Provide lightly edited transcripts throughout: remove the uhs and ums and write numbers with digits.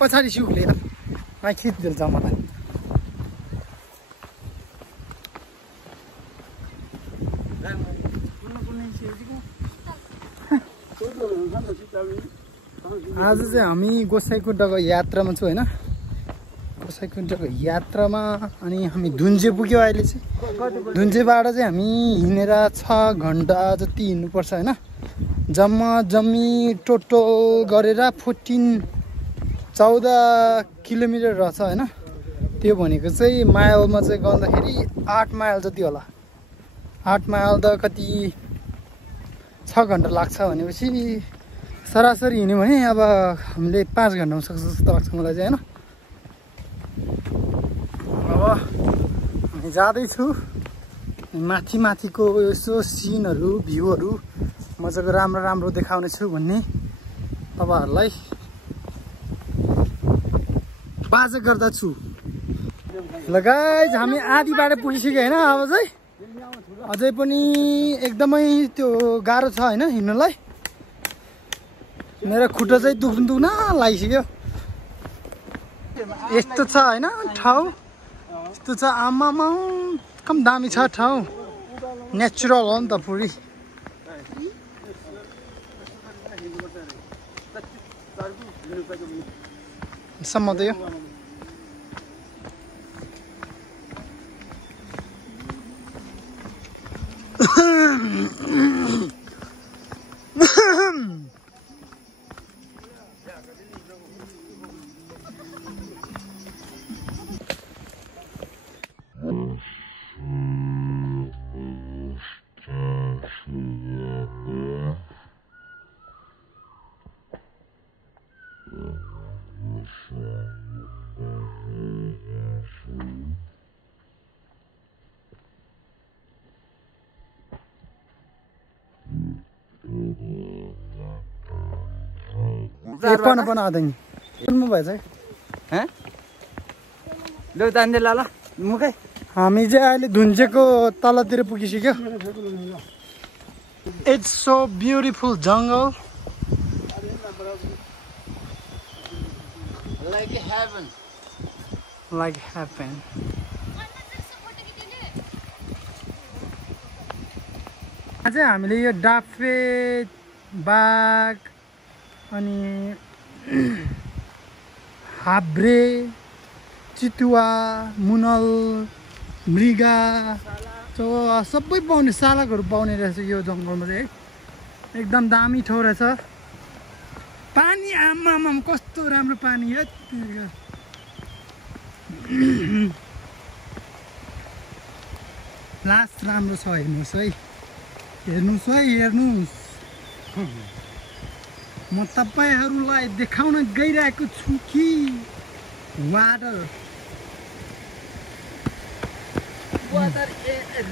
पछाडि सिउले यार मै खिच्दिन्छ मलाई आज चाहिँ हामी गोसाइँकुण्डको यात्रामा छु हैन गोसाइँकुण्डको यात्रामा अनि हामी धुन्जे पुग्यो अहिले चाहिँ धुन्जेबाट चाहिँ हामी हिँडेर 6 घण्टा जति हिँड्नुपर्छ हैन जम्मी टोटल गरेर 14 किलोमिटर रहेछ हैन त्यो भनेको चाहिँ माइलमा चाहिँ गर्दाखेरि 8 माइल जति होला 8 माइल त कति 6 घण्टा लाग्छ भनेपछि सरासरी हिँड्यो भने अब हामीले 5 घण्टामा सक्छ जस्तो लाग्छ मलाई चाहिँ हैन अब हामी जाँदैछु माथिको यसो सिनहरू भ्यूहरू मजाको राम्रो देखाउने छु भन्ने तपाईहरुलाई बाजा गर्दा छु ल गाइज हामी आधी बाटो पुगिसक्यो हैन अब चाहिँ अझै पनि एकदमै त्यो गाह्रो छ हैन हिँड्नलाई मेरो खुट्टा चाहिँ दुख्न लागिसक्यो यस्तो छ हैन ठाउँ यस्तो छ आमामा कम दामी छ ठाउँ नेचुरल हो नि त पुरै सम्मदयो पण आदैन कुन भएछ ह लो तान्दै ल मुखै हामी चाहिँ अहिले धुन्जेको तलतिर पुगिसक्यो इट्स सो ब्युटिफुल जंगल like heaven अझै हामीले यो डाफे बाघ अनि हाब्रे चितुवा मुनल मृगा सबै पाउने सालकहरू पाउने रहेछ यो जङ्गलमा चाहिँ एकदम दामी ठाउँ रहेछ पानी आमामा कस्तो राम्रो पानी हो लास्ट राम्रो छ हेर्नुहोस् है हेर्नुहोस् म तपाईहरुलाई देखाउन गइरहेको छु कि वाटर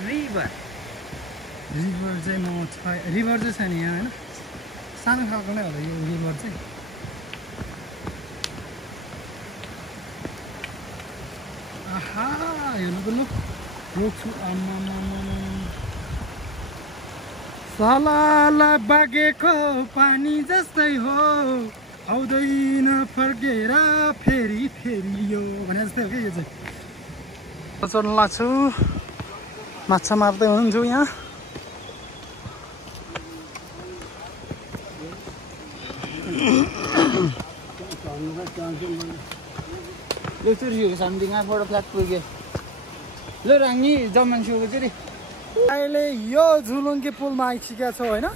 रिभर चाहिँ म रिभर चाहिँ छैन यहाँ हैन सानो खालको नै होला यो रिभर चाहिँ आहा हेर्नु त रोक्छु सलाला बागेको पानी जस्तै हो आउँदैन फर्केर फेरि यो भने जस्तै हो कि यो चाहिँ चढ्न लाग्छु माछा मार्दै हुनुहुन्छ यहाँ अहिले यो झुलुङ्गे पुलमा आइसकेका छौँ होइन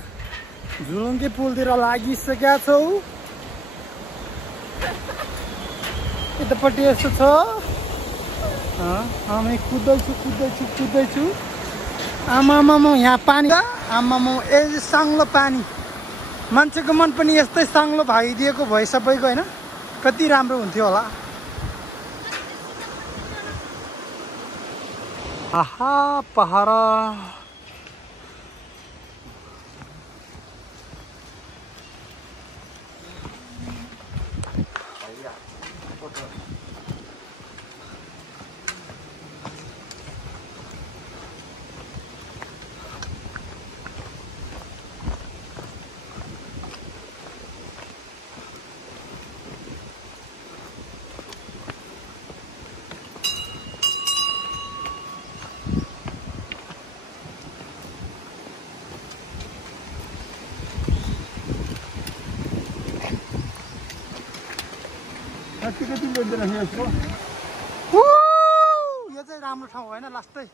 झुलुङ्गे पुलतिर लागिसकेका छौँ यतापट्टि यस्तो छ हामी कुद्दैछु आमामा यहाँ पानी आमामा यति साङ्लो पानी मान्छेको मन पनि यस्तै साङ्लो भागिदिएको भए सबैको होइन कति राम्रो हुन्थ्यो होला आहा पहाड यो चाहिँ राम्रो ठाउँ होइन लास्टै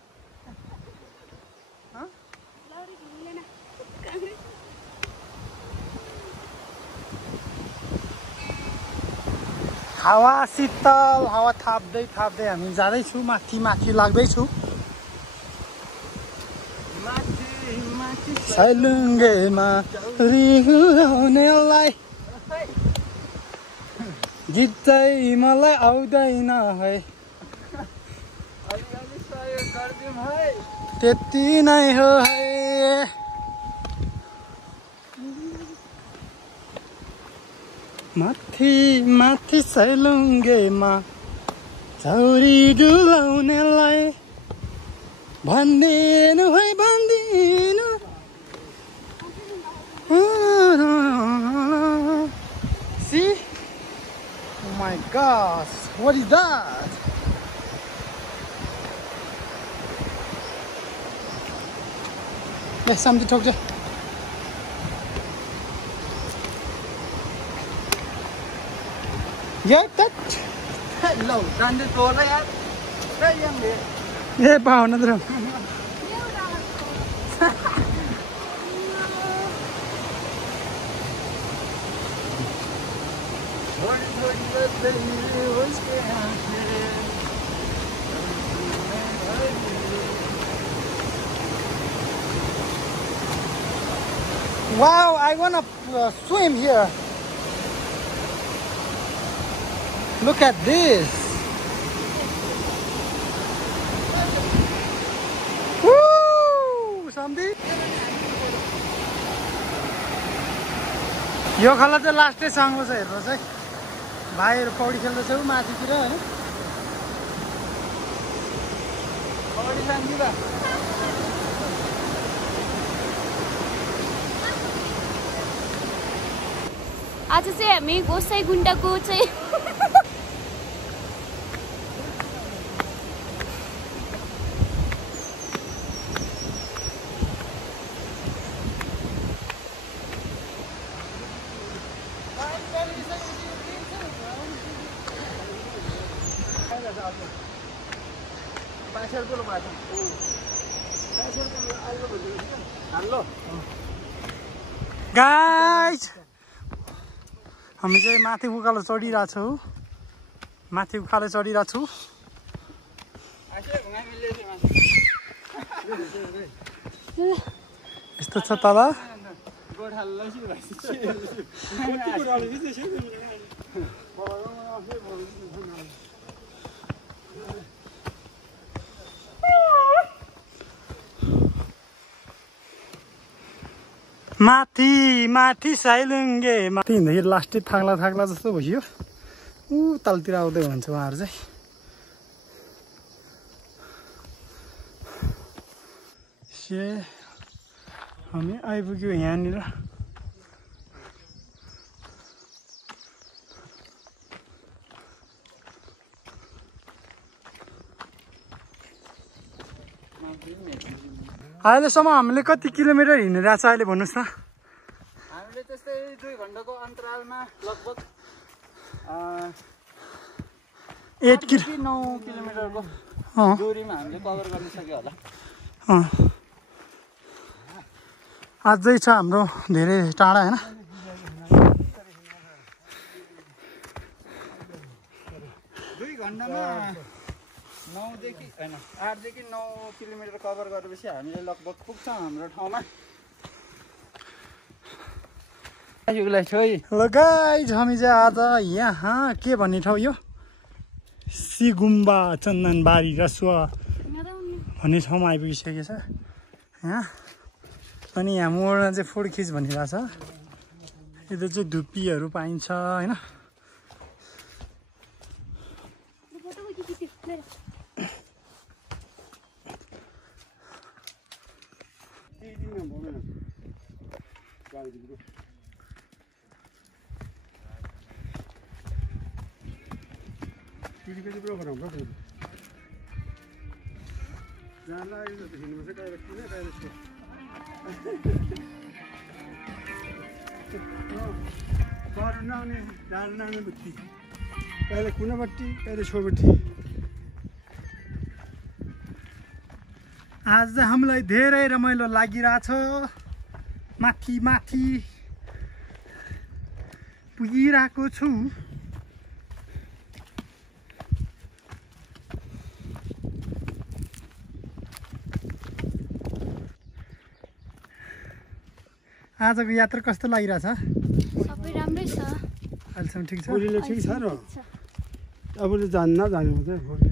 हावा शीतल हावा थाप्दै थाप्दै हामी जाँदैछौँ माथि माथि लाग्दैछु सैलुङ्गेमा रिहुनेलाई गीत चाहिँ मलाई आउँदैन है त्यति नै हो है माथि माथि सैलुङ्गेमा झौरी डुलाउनेलाई भन्दिनु है भन्दिनु See? Oh my gosh, what is that? Yes, somebody talk to. Yeah, that. Hello, dan đi cô đấy á. Đấy em đi. Yeah, bao nó được. Wow, I wanna swim here. Look at this. Woo! Somebody. यो खाला चाहिँ लास्टै साङ्गो छ हेर्नुहोस् है भाइहरू पौडी खेल्दैछ माथितिर हैन पौडी साङ्गिरा आज चाहिँ हामी गोसाइगुण्डाको चाहिँ गाइज हामी चाहिँ माथि उकालो चढिरहेछौँ माथि उकालो चढिरहेछु यस्तो छ तल माथि माथि साइलुङ्गे माथि हिँड्दाखेरि लास्टै थाक्ला थाक्ला जस्तो भइयो ऊ तलतिर आउँदै हुन्छ उहाँहरू चाहिँ से हामी आइपुग्यो यहाँनिर अहिलेसम्म हामीले कति किलोमिटर हिँडिरहेको छ अहिले भन्नुहोस् न हामीले त्यस्तै 2 घण्टाको अन्तरालमा लगभग 9 किलोमिटरको दूरीमा हामीले कभर गर्न सक्यो होला अझै छ हाम्रो धेरै टाढा हैन 2 घण्टामा 9 देखि हैन 8 देखि 9 किलोमिटर कभर गरेपछि हामीले लगभग पुग्छौं हाम्रो ठाउँमा हेलो गाइज हामी चाहिँ आज यहाँ के भन्ने ठाउँ यो सिगुम्बा चन्दनबारी रसुवा भन्ने ठाउँमा आइपुगिसकेको छ यहाँ अनि यहाँ मोडमा चाहिँ फुड खिच भनिरहेछ यता चाहिँ धुप्पीहरू पाइन्छ हैन कहिले कुनापट्टि कहिले छोपट्टि। आज हामीलाई धेरै रमाइलो लागिरहेछ। माथि माथि पुगिरहेको छु। आजको यात्रा कस्तो लागिरहेछ? सबै राम्रै छ। अहिलेसम्म ठिक छ। भोलिले ठिक छ र अबले जान्न जाने मात्रै भोलि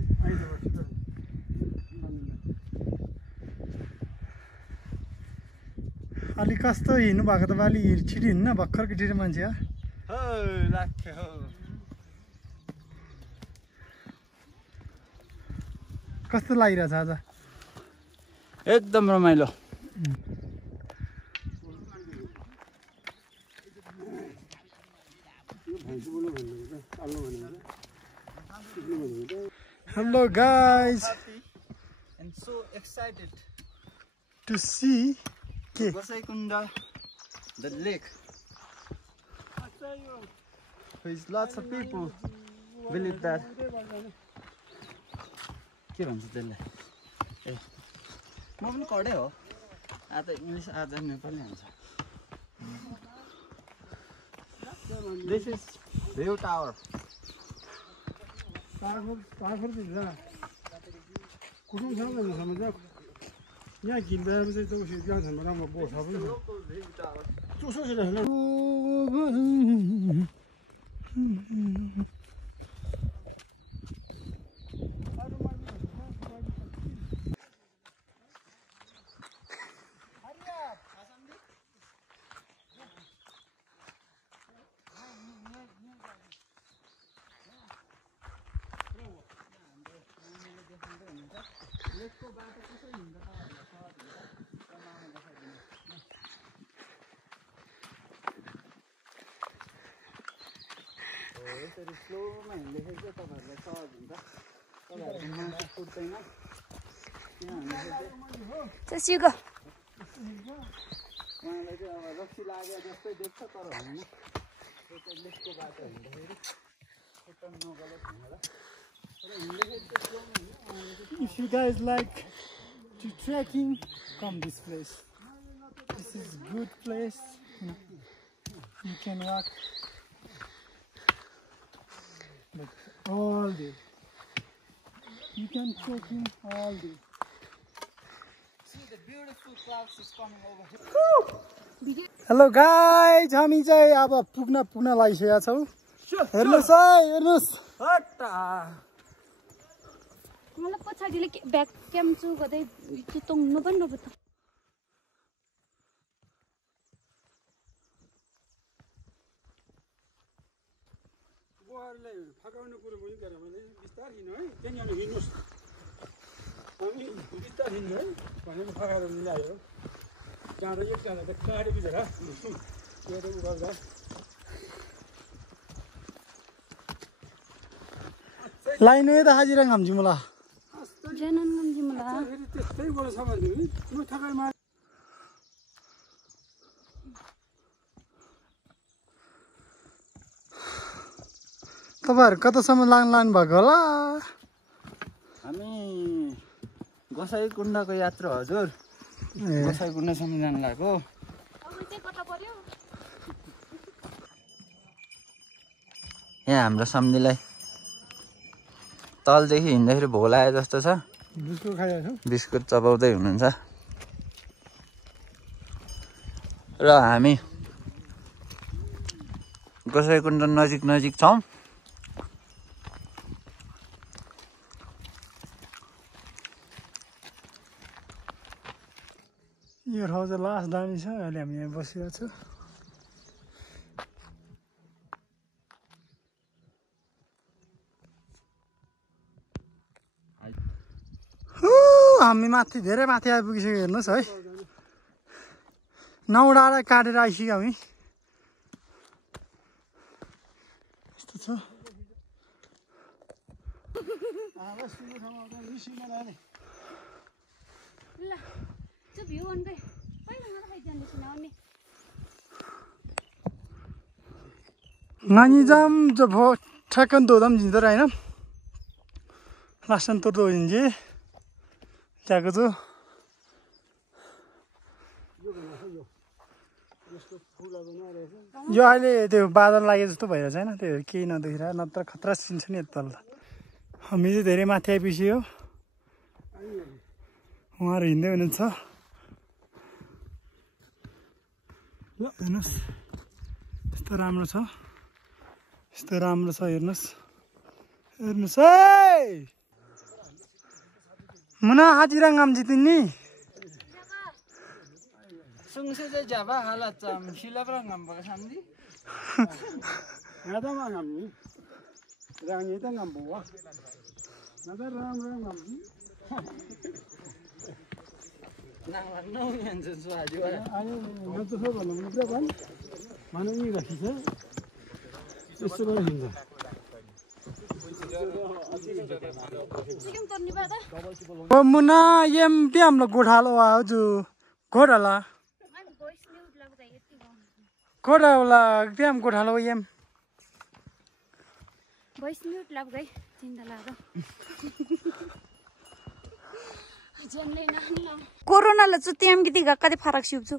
अलि कस्तो हिँड्नु भएको त अलि छिटो हिँड्नु भर्खर केटी मान्छे हो लाग्थ्यो हो। कस्तो लागिरहेछ आज? एकदम रमाइलो। Hello guys, And so excited to see Gosaikunda, the lake. There's lots of people believe that. के भन्छ त्यसलाई? ए म पनि कडै हो। आज इङ्ग्लिस आज नेपाली हुन्छ। This is View Tower. यहाँ किन्दामा चाहिँ तपाईँ त्यहाँ राम्रो बोर्ड छ पनि यसरी स्लोमा हिँड्दाखेरि चाहिँ तपाईँहरूलाई सहज हुन्छ। तपाईँहरूको माथि कुट्दैन। Just you go. उहाँलाई चाहिँ अब रक्सी लाग्यो जस्तै देख्छ तर होइन। त्यो चाहिँ लेकको बाटो हिँड्दाखेरि खुट्टा नगलोस् भनेर तर हिँड्दाखेरि चाहिँ स्लोमा हिँड्यो। If you guys like to trekking, come this place. This is good place. You can walk like all day. You can trekking all day. See the beautiful clouds is coming over here. Hello guys, हामी चाहिँ अब पुग्न लागिसकेका छौँ। हेर्नुहोस् है, हेर्नुहोस्। मलाई पछाडिले back क्याम्चु गर्दै चितोङ्नु पनि नपो त। बुहारीलाई फकाउने कुरो पनि गरेर भने बिस्तार हिँड्नु है त्यहाँनिर हिँड्नुहोस् हामी बिस्तार हिँड्नु है भनेर फकाएर ल्यायो जाँदा एकजना त काँडे बिचरा त्यो त उ गर्दा लाइन है त हाजिरा घामजी मलाई जनन गन्जी मलाई फेरि त्यस्तै गरेछ भने म थकाइ मार तपाईहरु कतासम्म लानु भएको होला? हामी गोसाइकुण्डको यात्रा हजुर। गोसाइकुण्डसम्म जानु लागेको। अब चाहिँ कता पर्यो? यहाँ हाम्रो सम्झीलाई तलदेखि हिँड्दाखेरि भोक लागेको जस्तो छ। बिस्कुट खाइरहेको छु बिस्कुट चबाउँदै हुनुहुन्छ र हामी गोसाइकुण्ड नजिक छौँ। यो ठाउँ चाहिँ लास्ट दामी छ। अहिले हामी यहाँ बसिरहेको छौँ। हामी माथि धेरै माथि आइपुगिसक्यो हेर्नुहोस् है। 9 डाँडा काटेर आइसक्यो हामी। यस्तो छ। ल त्यो भ्यू अनकै पहिला मलाई खाइ जान्दैछु न अनि नानी जाम जब ठ्याक्क दोदम जिन्दो रहेन लास्ट तो जिन्जे त्यहाँको छु यो अहिले त्यो बादल लागे जस्तो भइरहेको छैन त्यो केही नदेखिरहेको नत्र खतरा सिन छ नि यता तल हामी चाहिँ धेरै माथि आइपुगेपछि हो उहाँहरू हिँड्दै हुनुहुन्छ हेर्नुहोस् यस्तो राम्रो छ हेर्नुहोस् हेर्नुहोस् है मुना हाजिरा ngam जितिनी Sungse je jaba halat cham silabra ngam ba samdi. Ngada ma ngam ni. Rang ni ta ngam bo. Ngada ram ngam ni. Nang lan no yan ju su aju. Ani ngam to so banu ni kan. Manu ni rakhi cha. Yeso ba hinda. ओ मुना यम प्याम ल गोठालो आजु गोठाला गोठाला प्याम गोठालो यम voice mute lag gay tinda laga janle na corona la chu tiam gidi ga kade farak siu chu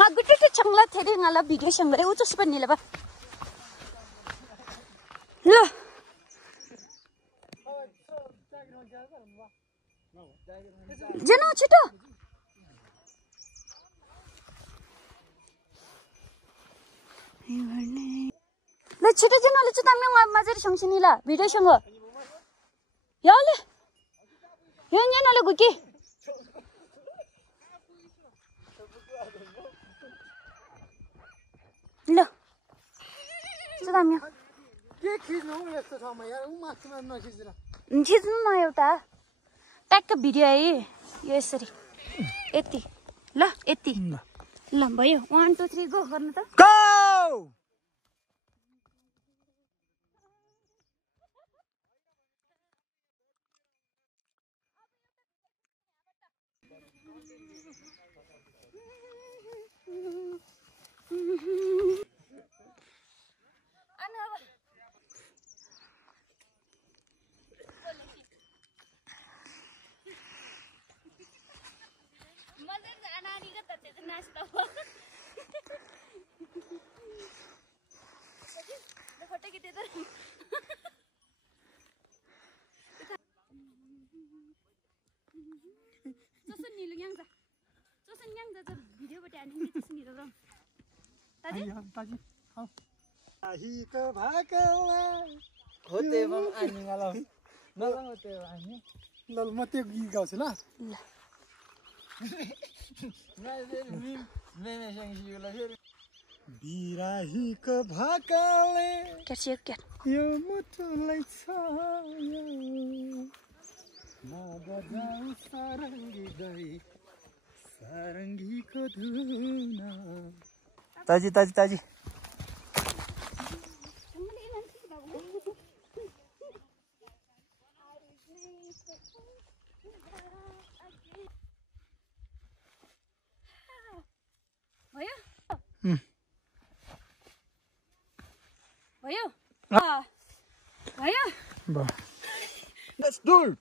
nga gutti te changla theri ngala video changla u chus pani laba lo jana chito le chito jana le chita me mazir sangchini la video changa yale yan ale guki ल सुदाम्यो के खिच्नु यस्तो ठाउँमा यार माथिमा नखिचेर खिच्नु न एउटा ट्याक्क video है यो यसरी यति ल यति ल भयो 1 2 3 गो गर्नु त गो होते बम आनी ngalo. Nalang hote ani. ल म त्यो गीत गाउँछु ल बिराहीको भाकाले यो मुटुलाई छायो म बजाऊ सारङ्गी गई सारङ्गीको धुन ताजी भयो भयो भयो Let's do it.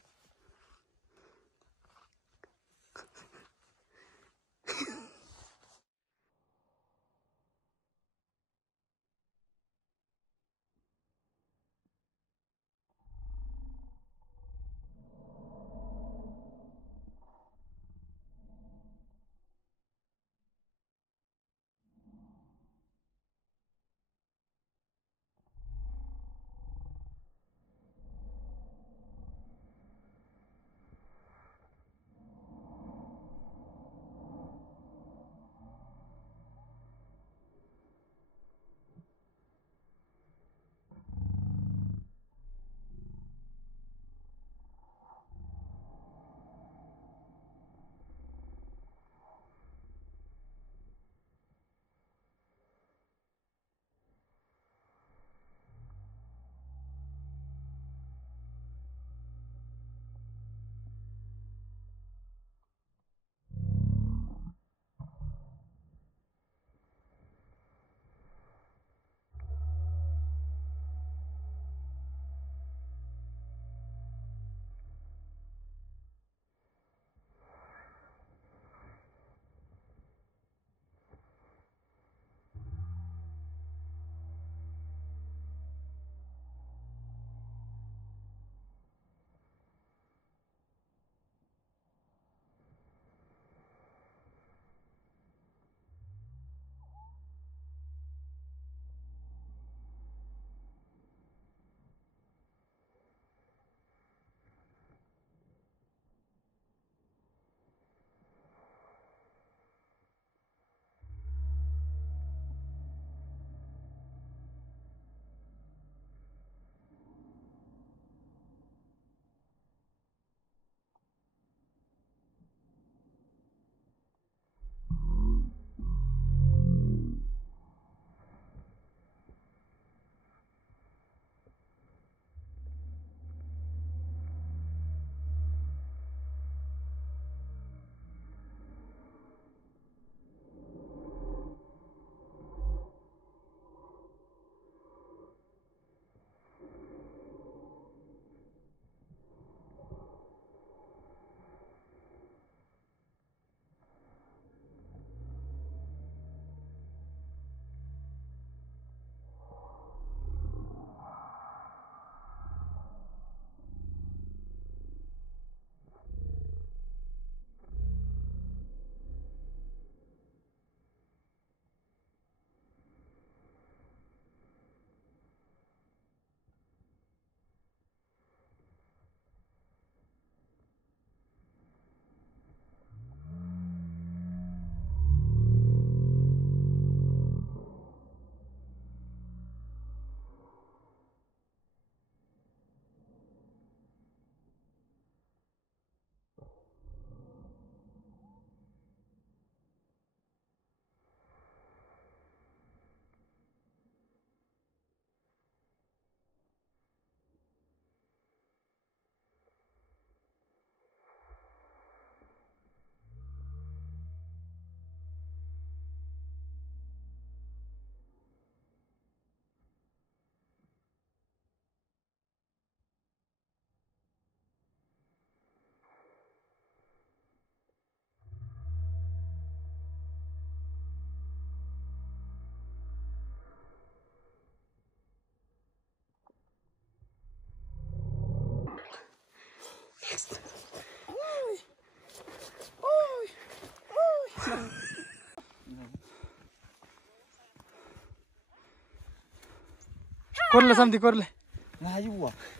Korle सम्ति Korle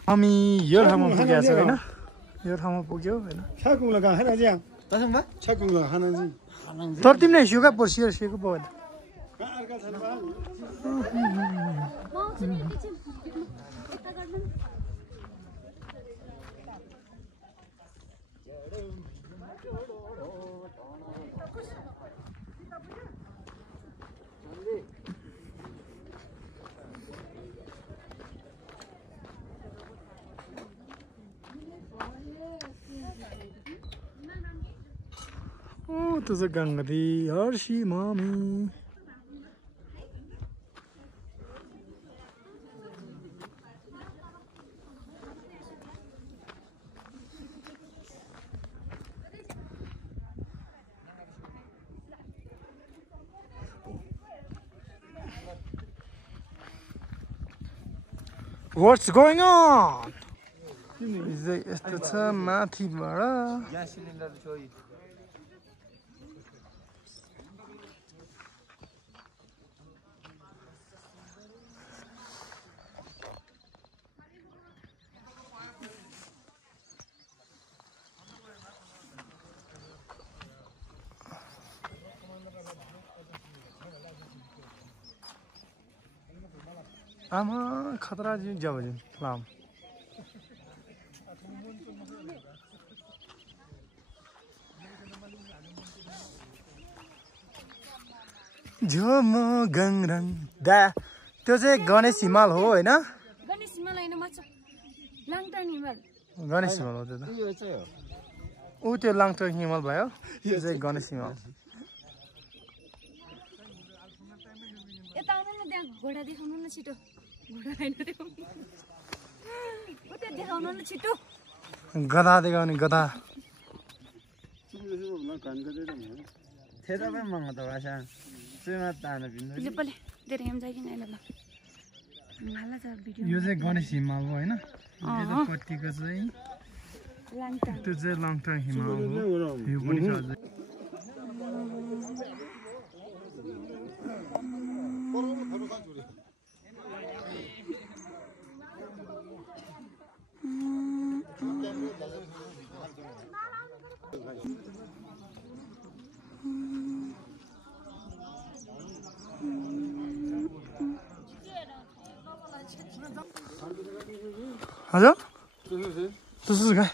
हामी यो ठाउँमा पुगेको छौँ होइन यो ठाउँमा पुग्यो होइन 차공로 가 하나지. 다섯마? 차공로 하나지. तर तिमीले सिउका पर्सियो सिएको भयो 알가 살바. माउँछ नि एकैछिन यता गर्नु न। तुझं गंगरी हर्षी मामी What's going on? यस्तो छ माथिबाट ग्यास सिलिन्डर छोई आमा खतरा जी जब लाम झोम गङरङ दा त्यो चाहिँ गणेश हिमाल हो होइन गणेश हिमाल हैन माछु लाङटाङ हिमाल गणेश हिमाल हो त्यो त यो चाहिँ हो ऊ त्यो लाङटाङ हिमाल भयो यो चाहिँ गणेश हिमाल यता आउनु न त्यहाँ घोडा देखाउनु न छिटो घोडा हैन त्यो उता देखाउनु न छिटो गधा देखाउने गधा थेदा पनि मंगा त भाषा सुमा तान बिन्दु ले पले धेरै हम जागिन आइला ल नाला छ भिडियो यो चाहिँ गणेश हिमाल हो होइन यो पट्टिको चाहिँ लाङटाङ त्यो चाहिँ लाङटाङ हिमाल हो यो पनि छ अझै हजुर तुसुस गाय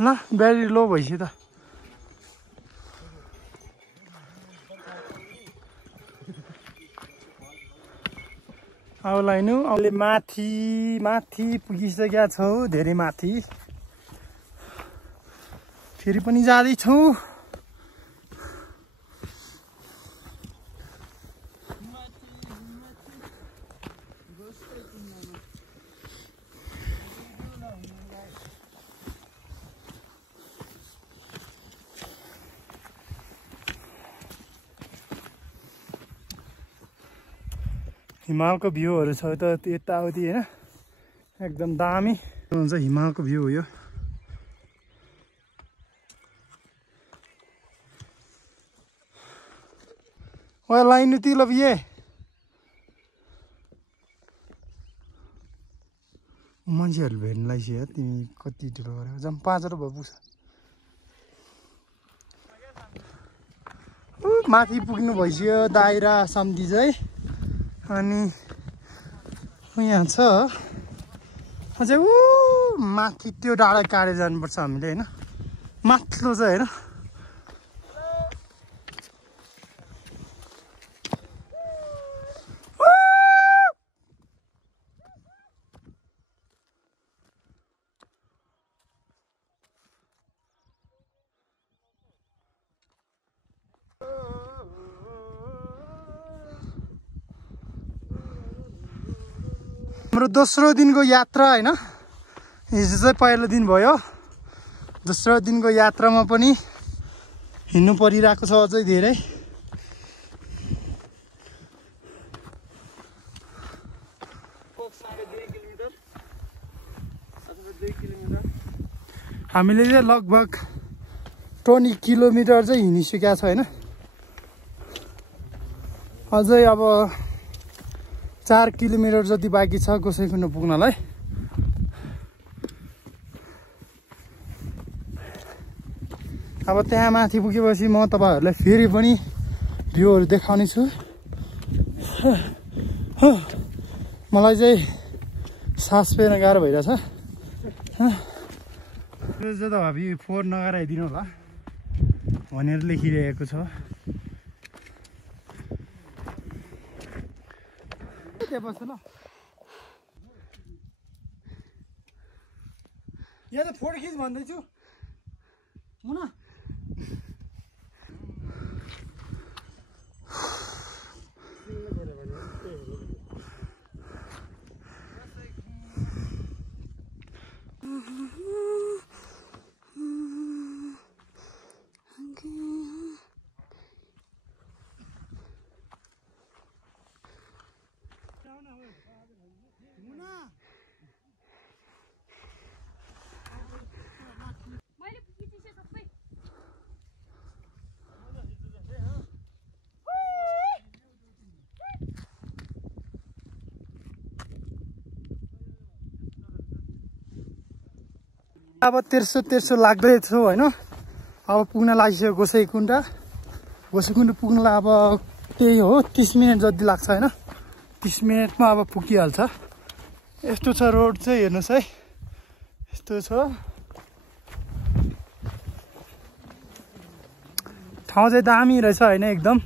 ल ब्याट्री लो भइसक्यो त अब लाइनु अहिले माथि माथि पुगिसकेका छौँ धेरै माथि फेरि पनि जाँदैछौँ हिमालको भ्यूहरू छ त यताउति होइन एकदम दामी हुन्छ हिमालको भ्यू हो यो ओए लाइन ती लबिए मान्छेहरू भेट्नुलाई छ तिमी कति ठुलो गरेको जम्मा 5 रुपैयाँ पुग्छ माथि पुग्नु भइसक्यो दाइरा सम्धि चाहिँ अनि यहाँ छ अझै ऊ माथि त्यो डाँडा काटेर जानुपर्छ हामीले होइन माथिल्लो चाहिँ होइन हाम्रो दोस्रो दिनको यात्रा होइन हिजो चाहिँ पहिलो दिन भयो दोस्रो दिनको यात्रामा पनि हिँड्नु परिरहेको छ अझै धेरै हामीले चाहिँ लगभग 20 किलोमिटर चाहिँ हिँडिसकेका छ होइन अझै अब 4 किलोमिटर जति बाँकी छ गोसाइँकुण्ड पुग्नलाई अब त्यहाँ माथि पुगेपछि म तपाईहरुलाई फेरि पनि भ्यूहरु देखाउने छु मलाई चाहिँ सास फेर्न गाह्रो भइरहेछ यो चाहिँ त भाबी 4 नगराइदिनु होला भनेर लेखिरहेको छ के बस्छ ल यहाँ त फोटो खिच भन्दैछु मुना अब तेर्सो लाग्दैछ हैन अब पुग्न लागिसक्यो गोसाइँकुण्ड पुग्नलाई अब त्यही हो 30 मिनेट जति लाग्छ हैन 30 मिनेटमा अब पुगिहाल्छ यस्तो छ रोड चाहिँ हेर्नुस् है यस्तो छ ठाउँ चाहिँ दामी रहेछ हैन एकदम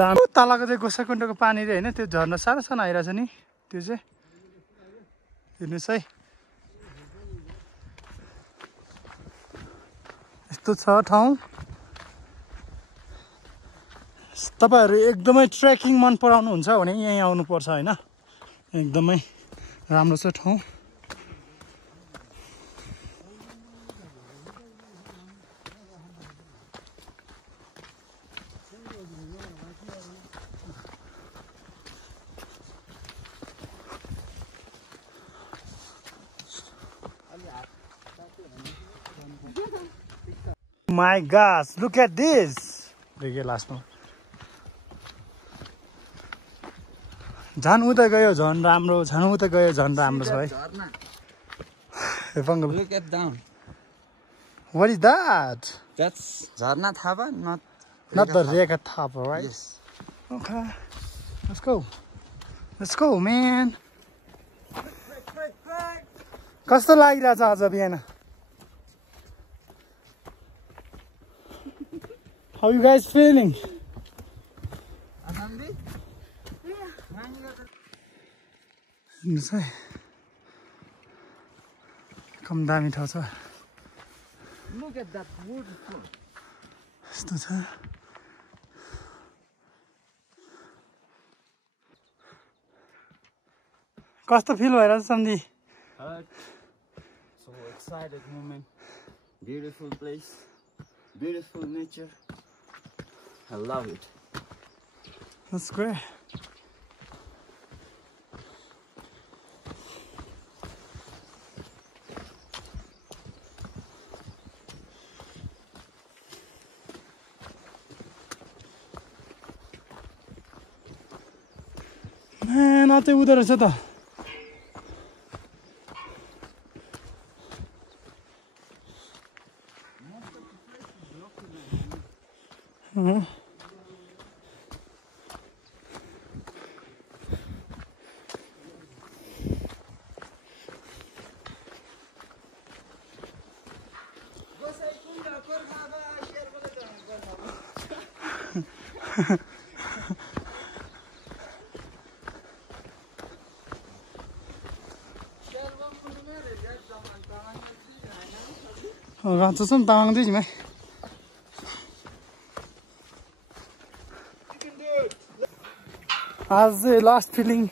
दामी तलको चाहिँ गोसाइँकुण्डको पानी रे हैन त्यो झर्ना सानो आइरहेछ नि त्यो चाहिँ हेर्नुस् है यस्तो छ ठाउँ तपाईहरु एकदमै ट्रेकिङ मन पराउनु हुन्छ भने यही आउनु पर्छ हैन एकदमै राम्रो छ ठाउँ My gosh, look at this. देखिए लास्टमा झन् उता गयो झन् राम्रो झन् उता गयो झन् राम्रो छ है Look at down. What is that? That's Jharna Thapa, not the Reka Thapa, right? Yes. Okay. Let's go. Let's go, man. कस्तो लागिरहेछ आज बिहान How you guys feeling? कम दामी ठाउँ छ Look at that wood. यस्तो छ कस्तो फिल भइरहेछ सम्झी So excited moment. Beautiful place. Beautiful nature. I love it. That's great. Man, अझै उता रहेछ त राँचो छ नि तामाङ चाहिँ आज चाहिँ लास्ट फिलिङ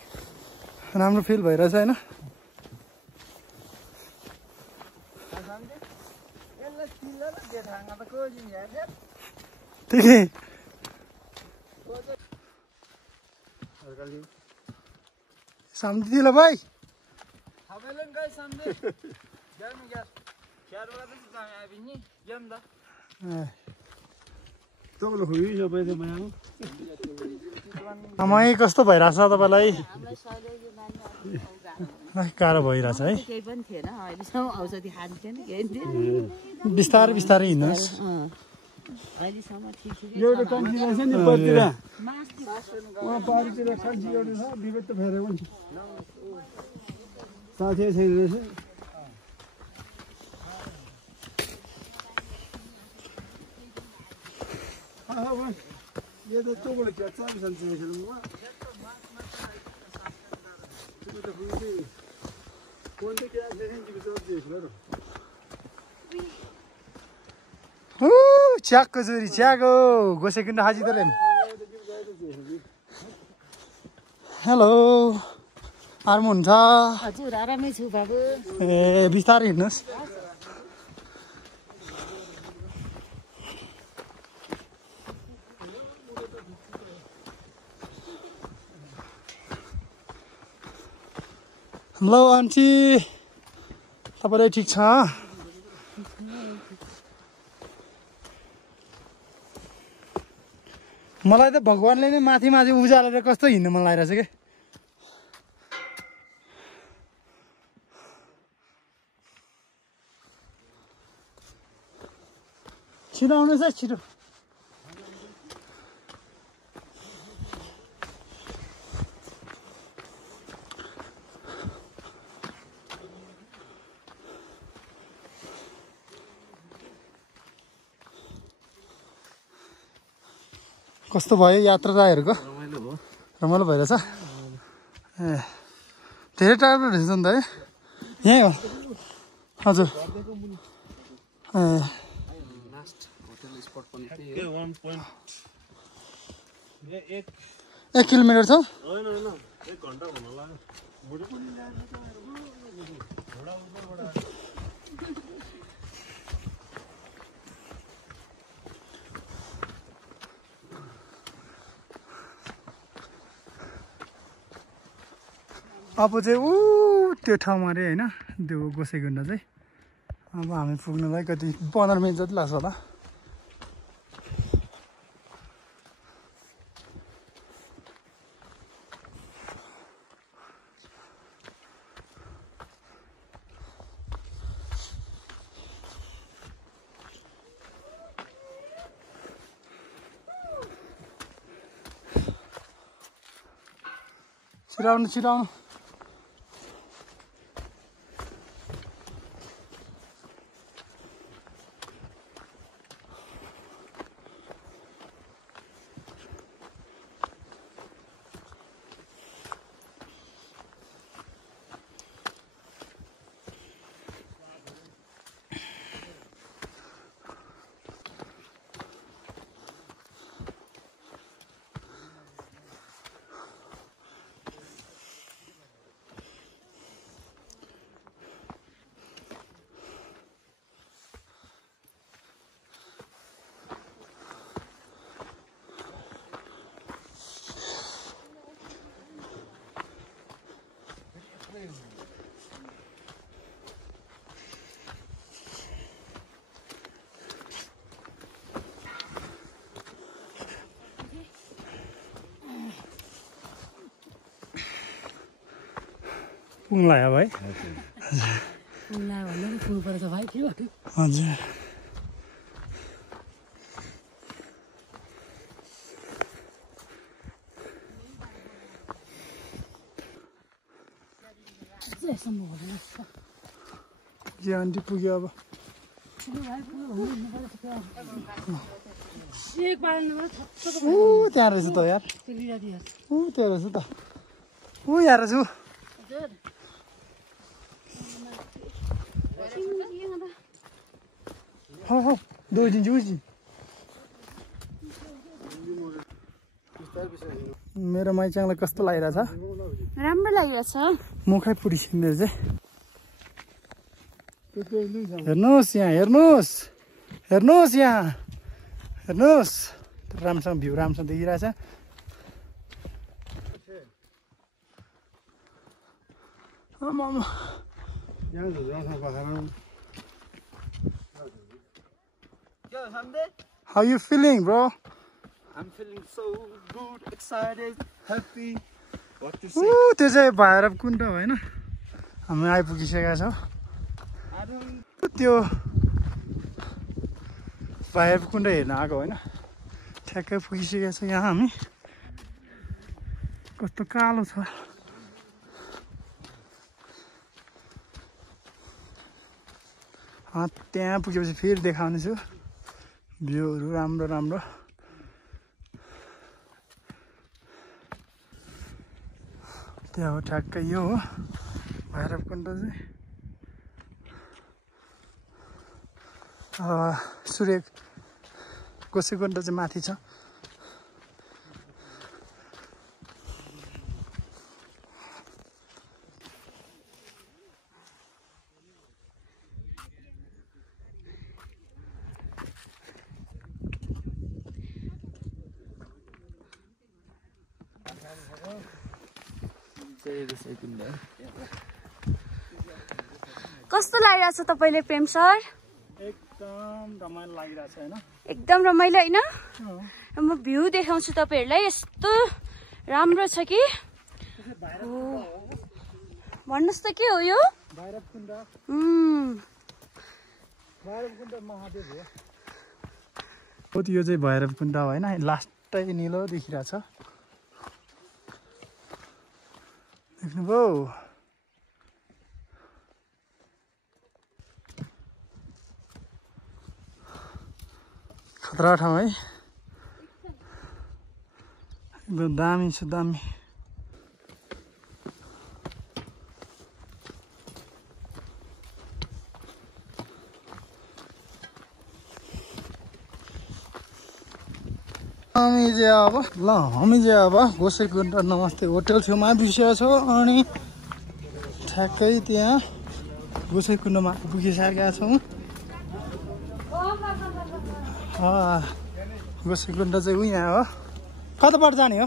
राम्रो फिल भइरहेछ होइन ठिकै सम्झिदिल भाइ समय कस्तो भइरहेछ तपाईँलाई गाह्रो भइरहेछ है केही पनि थिएन अहिलेसम्म औषधि खान्थेन केही थिएन बिस्तारै बिस्तारै हिँड्नुहोस् अहिलेसम्म ठिक ठिक एउटा कन्सी रहेछ नि परतिर पारितिर कन्सी एउटा छ विवेक त फेरेको नि साथी छैन रहेछ ये तो चोबड़े क्या चाबी संचेशन हुआ तो पूरी कौन से क्या लेकिन जी तो देख लो च्याकको जोरी च्याको गोसेकुण्ड हाजी त हेलो आराम हुन्छ हजुर आरामै छु बाबु ए बिस्तारै हिँड्नुहोस् ल आन्टी तपाईँलाई ठिक छ मलाई त भगवान्ले नै माथि माथि उज्यालेर कस्तो हिँड्नु मन लागिरहेछ के छिटो आउनुहोस् है छिटो कस्तो भयो यात्राहरूको रमाइलो भइरहेछ ए धेरै टाढो रहेछ नि त है यहीँ हो हजुर ए 1 किलोमिटर छ अब चाहिँ त्यो ठाउँमा अरे होइन त्यो गोसाइकुण्ड चाहिँ अब हामी पुग्नलाई कति 15 मिनट जति लाग्छ होला छिराउनु छिराउनु पुग्नुलाई अब है हजुर जे आन्टी पुग्यो अब त्यहाँ रहेछ त यार त्यहाँ रहेछ त यहाँ रहेछ दोजिन्छु उसी मेरो माइचाङलाई कस्तो लागिरहेछ राम्रो लागिरहेछ मुखै पुरिसिँदै चाहिँ हेर्नुहोस् यहाँ हेर्नुहोस् हेर्नुहोस् यहाँ हेर्नुहोस् राम्रोसँग भ्यू राम्रोसँग देखिरहेछ How you feeling, bro? I'm feeling so good, excited, happy. What to say? त्यो चाहिँ भैरवकुण्ड होइन हामी आइपुगिसकेका छौँ त्यो भैरवकुण्ड हेर्न आएको होइन ठ्याक्कै पुगिसकेका छौँ यहाँ हामी कस्तो कालो छ त्यहाँ पुगेपछि फेरि देखाउनेछु भ्यूहरू राम्रो राम्रो त्यहाँ हो ठ्याक्कै यो हो भैरवकुण्ड चाहिँ सूर्य गोसेकुण्ड चाहिँ माथि छ कस्तो लागिरहेछ तपाईँले प्रेम सर एकदम रमाइलो लागिरहेछ होइन एकदम रमाइलो होइन म भ्यू देखाउँछु तपाईँहरूलाई यस्तो राम्रो छ कि भन्नुहोस् त के हो यो भैरवकुण्ड महादेव हो यो चाहिँ भैरवकुण्ड होइन लास्टै निलो देखिरहेछ देख्नुभयो खतरा ठाउँ है एकदम दामी छ दामी हामी चाहिँ अब गोसेकुण्ड नमस्ते होटल छेउमा आइपुगिसकेको छौँ अनि ठ्याक्कै त्यहाँ गोसेकुण्डमा पुगिसकेका छौँ गोसेकुण्ड चाहिँ उ यहाँ हो कताबाट जाने हो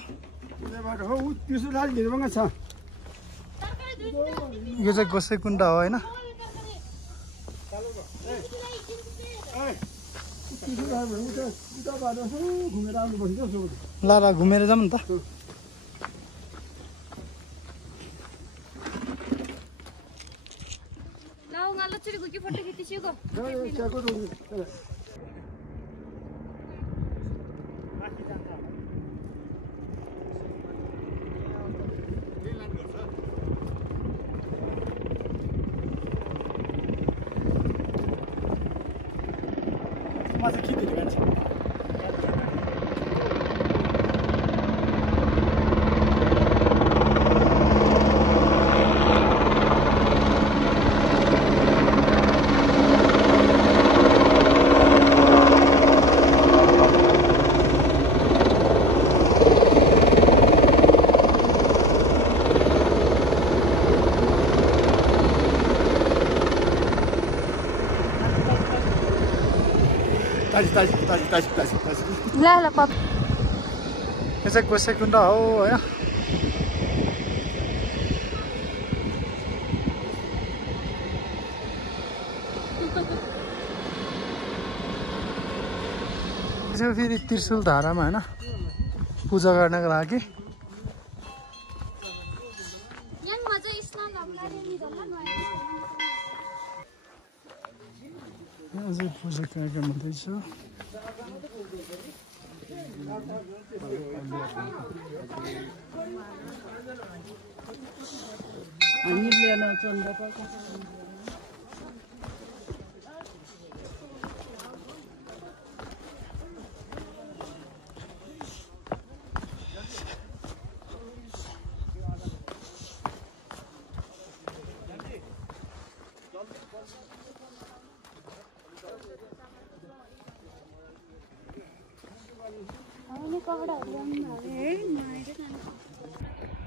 यो चाहिँ गोसेकुण्ड हो होइन ल ल घुमेर जाऊँ नि त ल ल पप यो चाहिँ गोसेकुण्ड हो होइन फेरि त्रिशुल धारामा होइन पूजा गर्नको लागि अझै पूजा कार्यक्रम हुँदैछ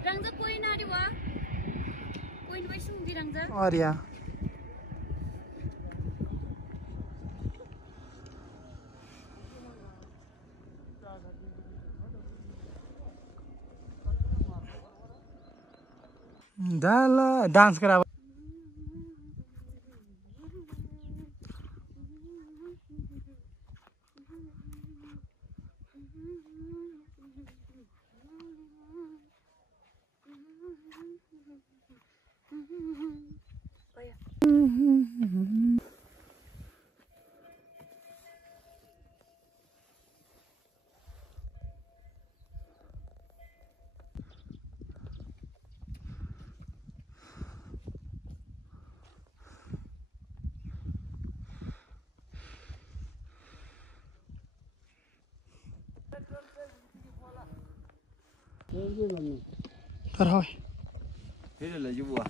Rangza point ari wa. Point by sung di rangza. Arya. Dala dance kara. तर हो फेरि लैजाऊ बुवा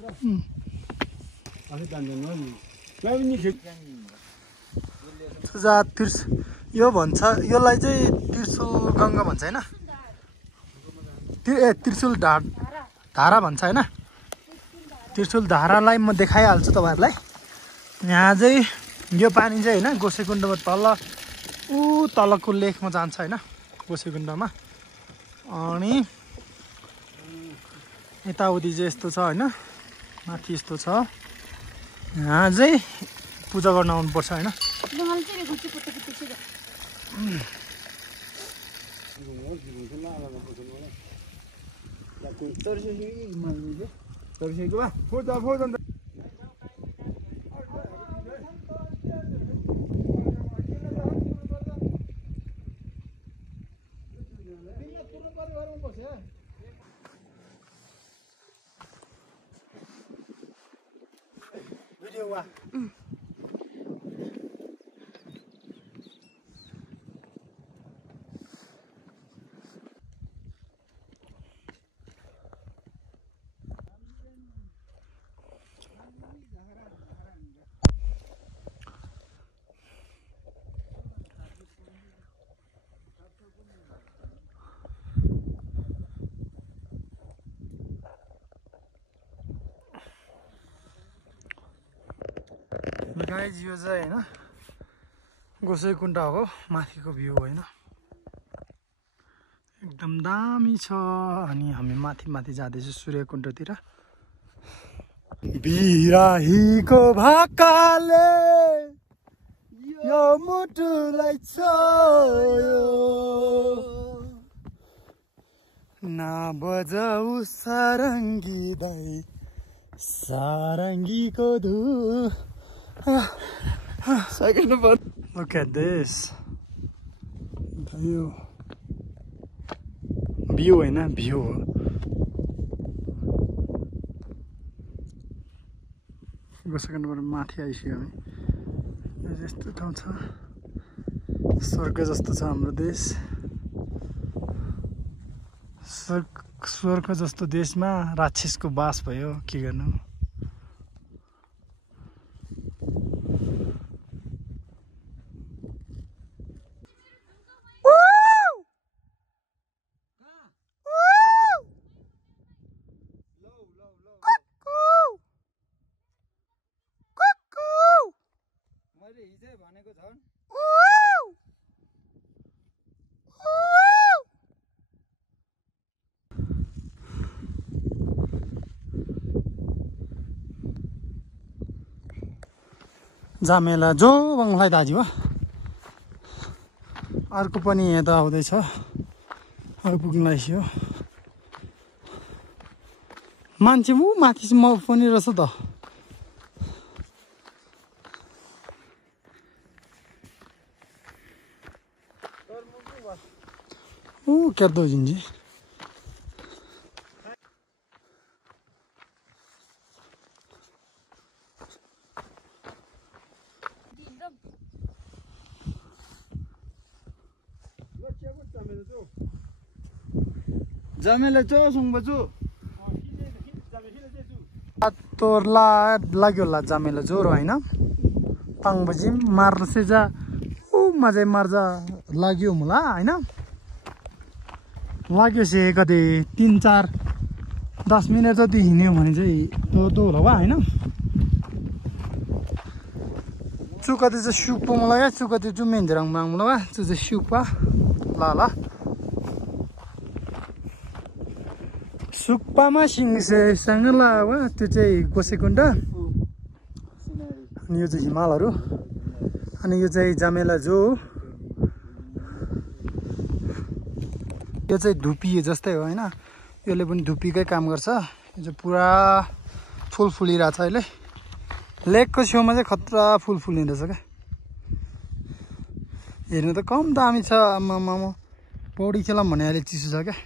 यो भन्छ यसलाई चाहिँ त्रिशुल गङ्गा भन्छ हैन त्रिशुल धारा भन्छ हैन त्रिशुल धारालाई म देखाइहाल्छु तपाईहरुलाई यहाँ चाहिँ यो पानी चाहिँ हैन गोसेकुण्डमा तलको लेकमा जान्छ हैन गोसेकुण्डमा अनि यताउति चाहिँ यस्तो छ हैन माथि यस्तो छ यहाँ चाहिँ पूजा गर्न आउनु पर्छ हैन गाइज यो चाहिँ हैन गोसाइकुण्ड हो माथिको भ्यू हैन एकदम दामी छ अनि हामी माथि जाँदैछौँ सूर्यकुण्डतिर बिराहीको भाकाले यो मुटुलाई छोयो नबजाऊ सारङ्गी दाइ सारङ्गीको धु Second of all, look at this view. View है ना view. गोसाइकुण्डबाट माथि आइसक्यो हामी यो यस्तो ठाउँ छ स्वर्ग जस्तो छ हाम्रो देश स्वर्ग जस्तो देशमा राक्षसको बास भयो के गर्नु जामेला जो बङ्गलाई दाजु हो अर्को पनि यता आउँदैछ आइपुग्नु लाग्यो मान्छे माथिसम्म पनि रहेछ त क्या दो जिंजी जमेला जो सुंगबजु तोरला लाग्यो होला जामेला जोरो हैन पाङ बजी मार्से जा मजे मार्जा लाग्यो मुला हैन लाग्यो से कतै 3-4 10 मिनट जति हिँड्यो भने चाहिँ त्यो होला वा होइन चुकती चाहिँ सुक्पो मलाई क्या चुकती चाहिँ मेन्धेराङ माग्नु वा त्यो चाहिँ सुक्पा ल सुक्पामा सिङसँग ला वा त्यो चाहिँ गोसेकुण्ड अनि यो चाहिँ हिमालहरू अनि यो चाहिँ जामेला जो यो चाहिँ धुपी जस्तै हो होइन यसले पनि धुपीकै काम गर्छ यो चाहिँ पुरा फुल फुलिरहेको छ अहिले लेकको छेउमा चाहिँ खतरा फुल फुलिँदैछ क्या हेर्नु त कम दामी छ आमामा पौडी खेलाउँ भने अहिले चिसो छ क्या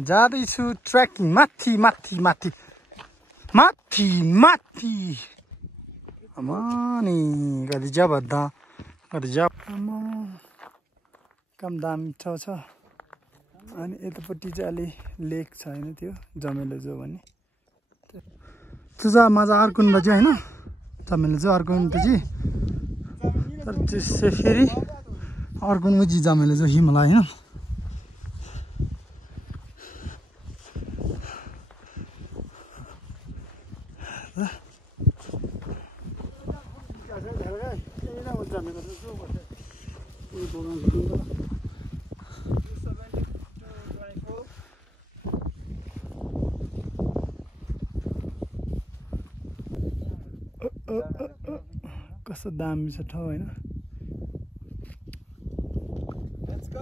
जाँदैछु ट्रेकिङ माथि माथि माथि माथि माथि नि कति जबद्दा कति जब कम दामी ठाउँ छ अनि यतापट्टि चाहिँ अलि लेक छ होइन त्यो जमेलो जो भन्ने त्यो चाहिँ मजा अर्कुण्ड चाहिँ होइन जमेलो जो अर्कुण्ड चाहिँ तर त्यो फेरि अर्कुण्डमा चाहिँ जमेलो जो हिमालय होइन कस्तो दामी छ ठाउँ होइन यस्तो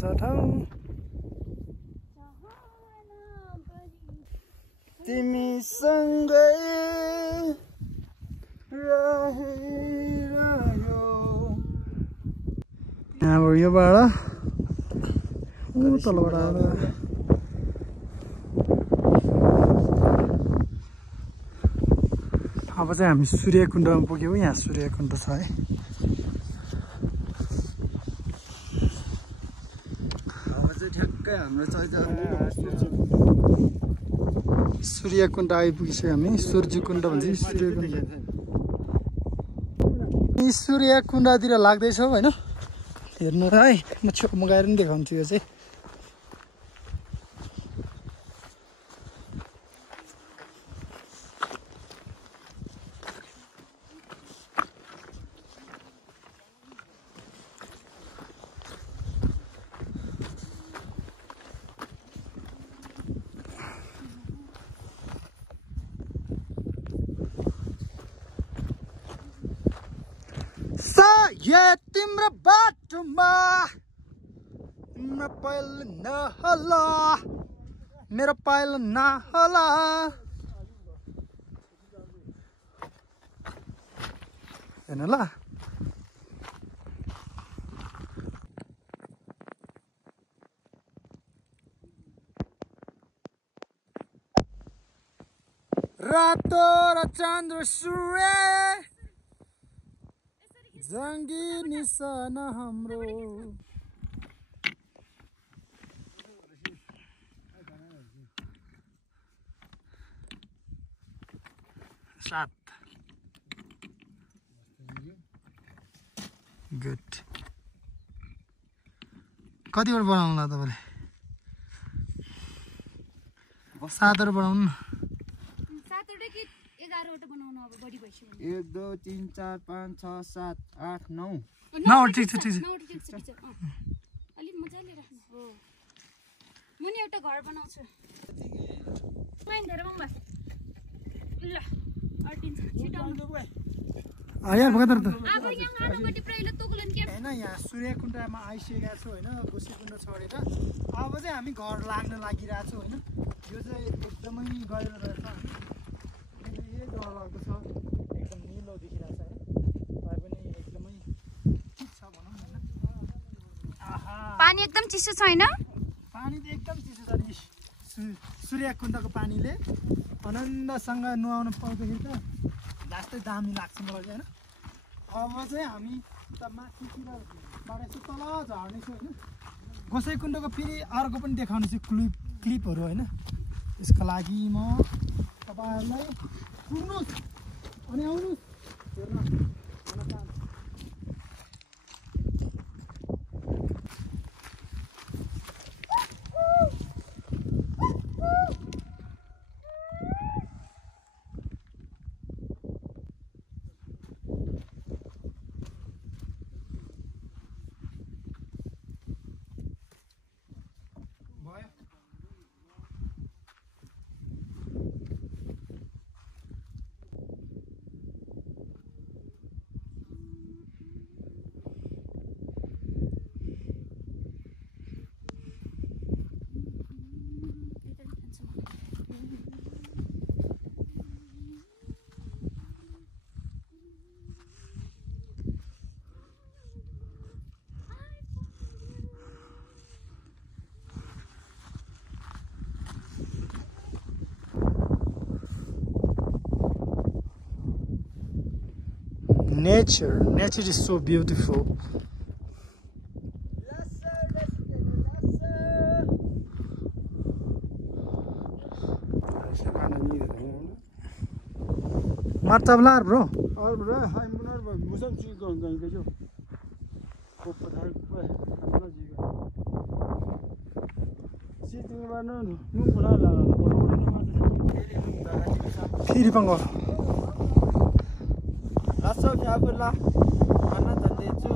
छ ठाउँ तिमीसँगै अब योबाट तलबाट अब चाहिँ हामी सूर्यकुण्डमा पुग्यौँ यहाँ सूर्यकुण्ड छ है अब चाहिँ ठ्याक्कै हाम्रो सूर्यकुण्ड आइपुगिसक्यो हामी सूर्यकुण्ड भन्छ सूर्यकुण्ड सूर्यकुण्डतिर लाग्दैछौँ होइन हेर्नु है म छेउमा गएर पनि देखाउँछु यो चाहिँ तिम्रो बाटोमा तिम्रो पाइलो नहोला मेरो पाइलो नहोला हेर्नु ल रातो र चन्द्र सूर्य जङ्गी निशान हाम्रो सात गुड कतिवटा बनाउनु तपाईँले 7 बनाउनु 1 2 3 4 5 6 7 8 9 ठिक छ अलिक मजाले राख्नु हो म नि एउटा घर बनाउँछु ल अटिन्छ छिटो यहाँ भगतर त अब यहाँ आनोपट्टि पहिलो तोकुलन के हैन यहाँ सूर्यकुण्डमा आइसकेका छु हैन गोसेकुण्ड छोडेर अब चाहिँ हामी घर लाग्न लागिरहेको छु हैन यो चाहिँ एकदमै गहिरो रहेछ यो डर लाग्दो छ एकदम निलो देखिरहेछ है तै पनि एकदमै ठिक छ भनौँ हैन आहा पानी एकदम चिसो छैन पानी त एकदम चिसो छ नि सूर्यकुण्डको पानीले आनन्दसँग नुहाउन पाउँदाखेरि त जस्तै दामी लाग्छ मलाई हैन अब चाहिँ हामी त माथितिरबाट चाहिँ तल झर्नेछु हैन गोसाइकुण्डको फेरि अर्को पनि देखाउनेछु क्लिपहरू हैन यसको लागि म तपाईहरुलाई पुग्नुहोस् अनि आउनुहोस् हेर्न Nature is so beautiful. Martablar bro. और बड़ा हाई मुनर मुसम जी को गई के जो को पधार को हमला जी का सिटिङ बानो नु मुला ला फेरि पंगो लासो फ्याबुला भन्न जान्दैछु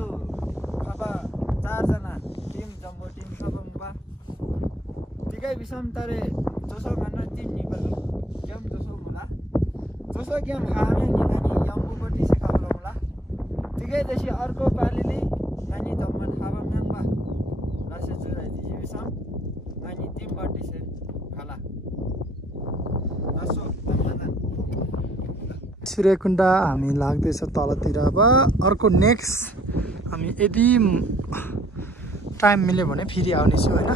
खाबा 4 जना टिम जम्बो टिम खाबा ठिकै बिसम तरे जसो भन्न टिम निकल गेम जसो मुला जसो गेम हामे नि नानी यम्बुपट्टि से खाबला मुला ठिकै त्यसै अर्को पालीले नानी जम्मन खाबा म्याङबा लासे जुराइ दिए बिसम नानी टिम पट्टि से खाला लासो भन्न सूर्यकुण्ड हामी लाग्दैछ तलतिर अब अर्को नेक्स्ट हामी यदि टाइम मिल्यो भने फेरि आउनेछु हैन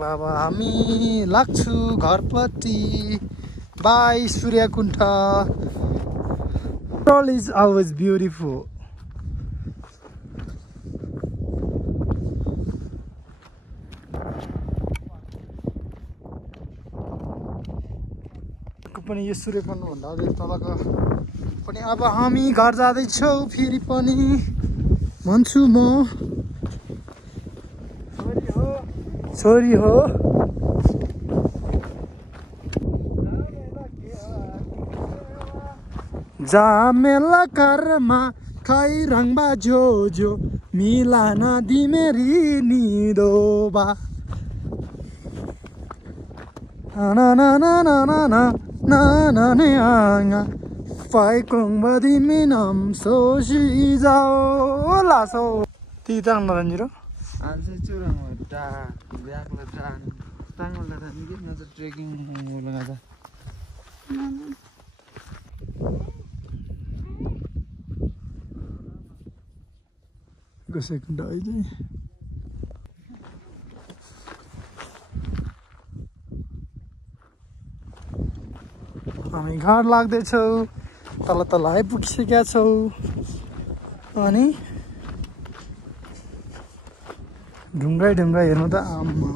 बाबा हामी लाग्छु घरपट्टि बाई Suryakund all is always beautiful पनि यो सूर्यकुण्ड भन्दा अझै तलको पनि अब हामी घर जाँदैछौँ फेरि पनि भन्छु म छोरी हो जा मेला करमा खाइ रङबा जो जो मिलाना दी मेरी निदोबा ना ना ना ना ना ना na na ne anga fai kong ba di minam so shi zao la so ti tang na niro आज चुरङ टा ब्याकला टान टाङला टान के न त ट्रेकिङ लगा जा Gosaikunda अहिले हामी घाट लाग्दैछौँ तल तल आइपुगिसकेका छौँ अनि ढुङ्गा हेर्नु त आम्मा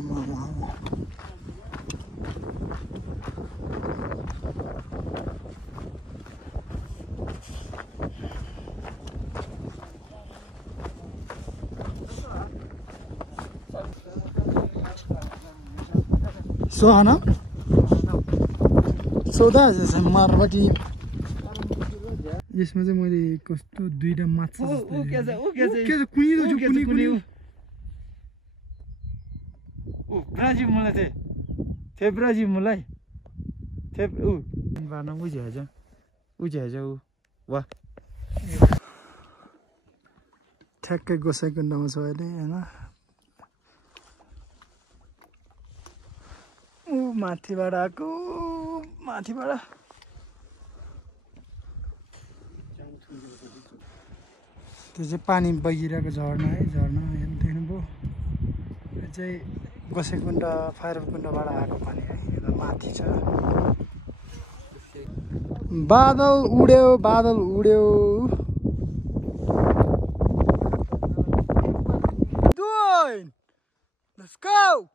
सोहाना सौदा मारबाटी यसमा चाहिँ मैले कस्तो दुईटा माछा ब्राजिल मलाई थे ब्राजिल मलाई थे उ बाना उझ्याज उ वाह ठ्याक्कै गोसाइकुण्डमा छ अहिले हैन ऊ माथिबाट आएको माथिबाट त्यो चाहिँ पानी बगिरहेको झर्ना है झर्ना हेर्नु देख्नुभयो यो चाहिँ गोसाइकुण्ड भैरवकुण्डबाट आएको पानी है यो माथि छ बादल उड्यो Let's go!